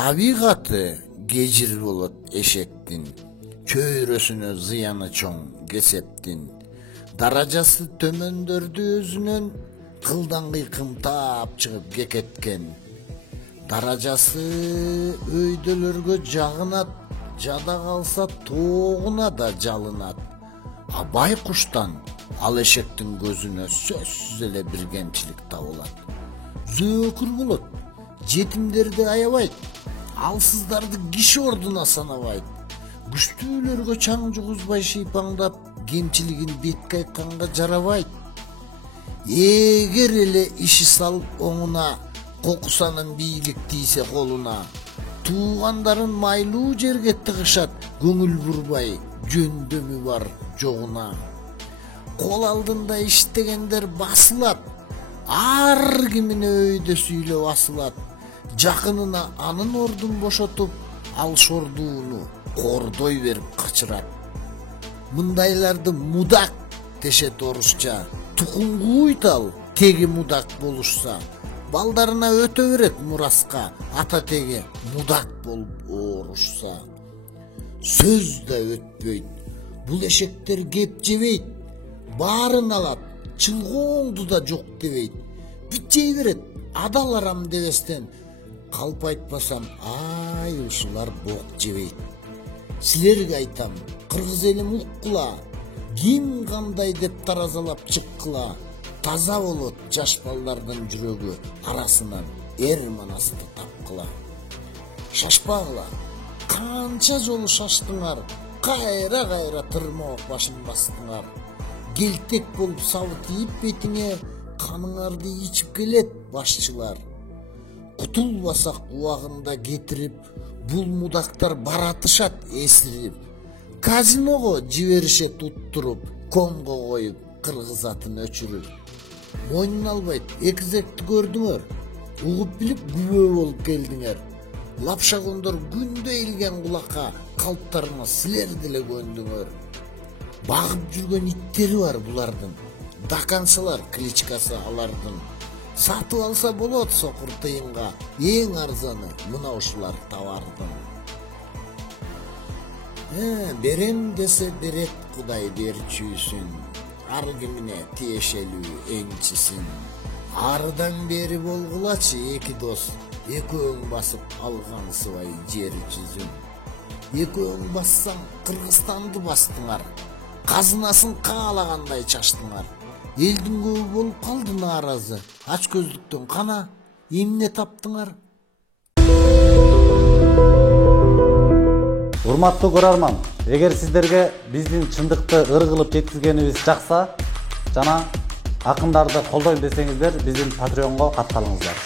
Табигаты кежир болот эшектин, чөйрөсүнө зыяны чоң кесептин. Даражасы төмөндөрдү өзүнөн кылдан кыйкымтап чыгып кекеткен. Даражасы өйдөлөргө жагынат, жада калса тоогуна да жалынат. А байкуштан ал эшектин көзүнө сөзсүз эле бир кемчилик табылат. Зөөкүр болот, жетимдерди аябайт, алсыздарды киши ордуна санабайт. Күчтүүлөргө чаң жугузбай шыйпаңдап, кемчилигин бетке айтканга жарабайт. Эгер эле иши салып оңуна, кокусанын бийлик тийсе колуна, туугандарын майлуу жерге тыгышат, көңүл бурбай, жөндөмү бар жогуна. Кол алдында иштегендер басылат, ар кимин өйдө сүйлөп асылат. Жакынына анын ордун бошотуп, ал шордууну кордой берип качырат. Мындайларды мудак дешет орусча. Тукумгуйт ал, теги мудак болушса. Балдарына өтө берет мураска, ата теги мудак болуп оорушса. Сөз да өтпөйт, бул эшектер кеп жебейт. Баарын алат, чылгооңду да жок дебейт. Бүт жей берет, адал арам дебестен. Калп айтпасам, ай ушулар бок жебейт. Силерге айтам, кыргыз элим уккула, ким кандай деп таразалап чыккыла. Таза болот жаш балдардын жүрөгү арасынан эр манасты тапкыла. Шашпагыла, канча жолу шаштыңар, кайра тырмоок башын бастыңар. Келтек болуп сабыт ийип бетиңе, каныңарды ичип келет башчылар. Кутулбасак убагында кетирип, бул мудактар баратышат эсирип. Казиного жиберишет уттуруп, комго коюп, кыргыз атын өчүрүп. Мойнун албайт, экизекти көрдүңөр, угуп билип күбө болуп келдиңер. Лапшагондор күндө илген кулакка, калптарына силер деле көндүңөр. Багып жүргөн иттери бар булардын, даканчылар кличкасы алардын. Сатып алса болот сокур тыйынга, эң арзаны мына ушулар товардын. Берем десе берет Кудай берчүүсүн, ар кимине тиешелүү энчисин. Арыдан бери болгулачы эки дос, экөөң басып алгансыбай жер жүзүн. Экөөң бассаң Кыргызстанды бастыңар, казынасын каалагандай чаштыңар. Элдин көбү болуп калды нааразы, ач көздүктөн кана эмне таптыңар? Урматтуу көрөрман, эгер сиздерге биздин чындыкты ыр кылып жеткизгенибиз жакса жана акындарды колдойм десеңиздер, биздин Patreonго катталыңыздар.